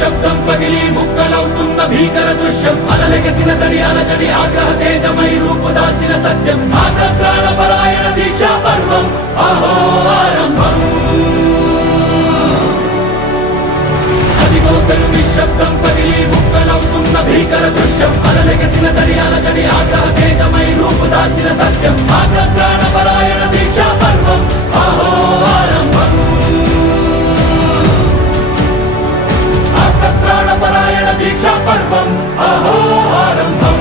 నిశ్శబ్దం పగిలి ముక్కలవుతున్న భీకర దృశ్యం అలలెగసిన తడి అలజడి ఆగ్రహ తేజమై రూపుదాల్చిన సత్యం ఆగ్రత్రాణపరాయణ దీక్షా పర్వం అహో ఆరంభం అదిగో పెను నిశ్శబ్దం పగిలి ముక్కలవుతున్న భీకర దృశ్యం అలలెగసిన తడి అలజడి ఆగ్రహ తేజమై రూపుదాల్చిన సత్యం ఆగ్రత్రాణపరాయణ దీక్షా పర్వం అహో ఆరంభం ఆగ్రత్రాణపరాయణ దీక్షా పర్వం అహో ఆరంభం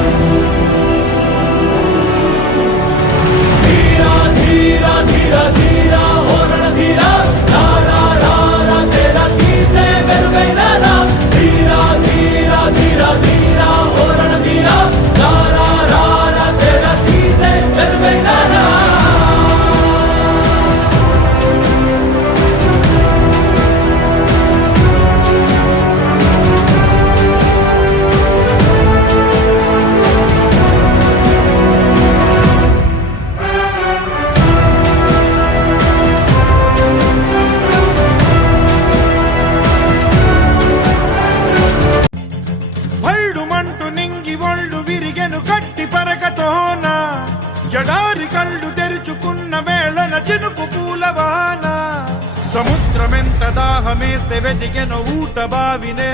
ధీరా ధీరా ధీరా ధీరా ఓ రణధీరా రారా రారా తేరా తీసే మెరుగైన రా ధీరా ధీరా ధీరా ధీరా ఓ రణధీరా రారా రారా తేరా తీసే మెరుగైన రా జడారి కళ్ళు తెరుచుకున్న వేళన చినుకు పూలవాన సముద్రమెంత దాహమేస్తే వెతికెను ఊట బావినే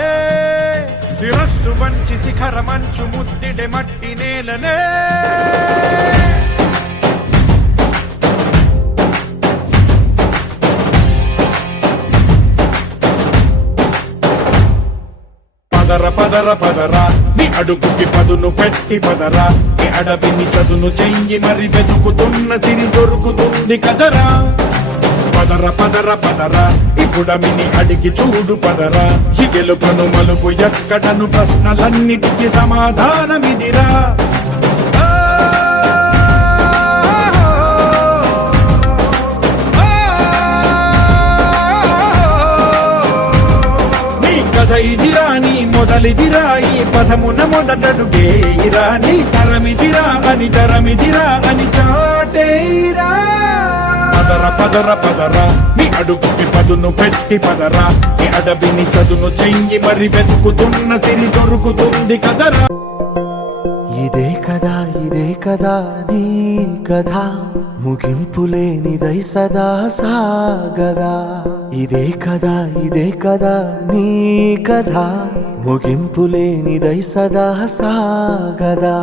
శిరస్సు వంచి శిఖర మంచు ముద్దిడె మట్టి నేలనే పదర పదర పదరా నీ అడుగుకి పదును పెట్టి పదరా నీ అడవిని చదును చెయ్యి మరి వెతుకుతున్న సిరి దొరుకుతుంది కదరా పదర పదర పదరా ఇప్పుడమిని అడిగి చూడు పదరా ఈ గెలుపను మలుపు ఎక్కడను ప్రశ్నలన్నిటికీ సమాధానమిదిరా ఇదిరా నీ మొదలిదిరా ఈ పదమున మొదటడుగేయిరా నీ తరమిదిరా అని చాటేయిరా పదర పదర పదరా నీ అడుగుకి పదును పెట్టి పదరా నీ అడవిని చదును చెయ్యి మరి వెతుకుతున్న సిరి దొరుకుతుంది కదరా ఇదే కదా నీ కథ ముగింపులేనిదై సదా సాగదా ఇదే కదా నీ కథ ముగింపులేనిదై సదా సాగదా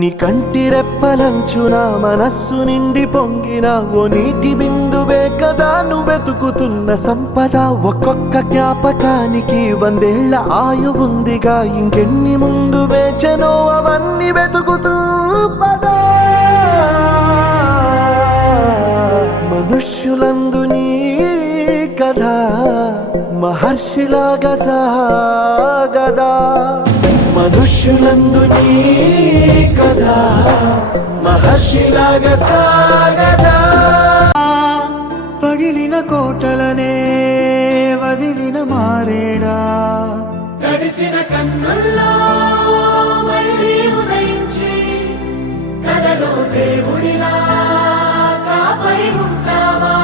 నీ కంటి రెప్పలంచున మనస్సు నిండి పొంగిన ఓ నీటి బిందువే కదా నువ్వెతుకుతున్న సంపద ఒక్కొక్క జ్ఞాపకానికి 100 ఏళ్ల ఆయువుందిగా ఇంకెన్ని ముందు వేచనో అవన్నీ వెతుకుతూ పదా మనుష్యులందు నీ కథ మహర్షిలాగా సాగదా మనుష్యులందు నీ కథ మహర్షిలాగా సాగదా పగిలిన కోటలనే వదిలిన మారేడా తడిసిన కన్నుల్లో మళ్ళీ ఉదయించి కలలో దేవుడిలా కాపై ఉంటావా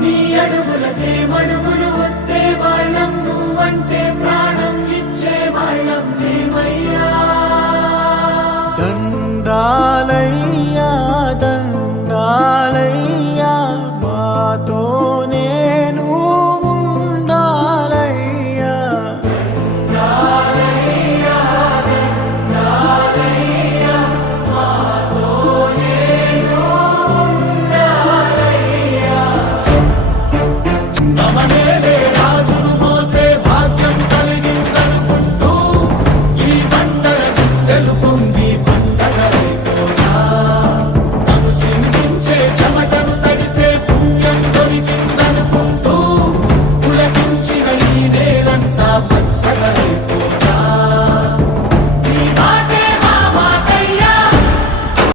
నీ అడుగులకే మడుగులు వస్తే వాళ్ళం నువ్వంటే ప్రాణం ఇచ్చే వాళ్ళం మేమయ్యా దండాలై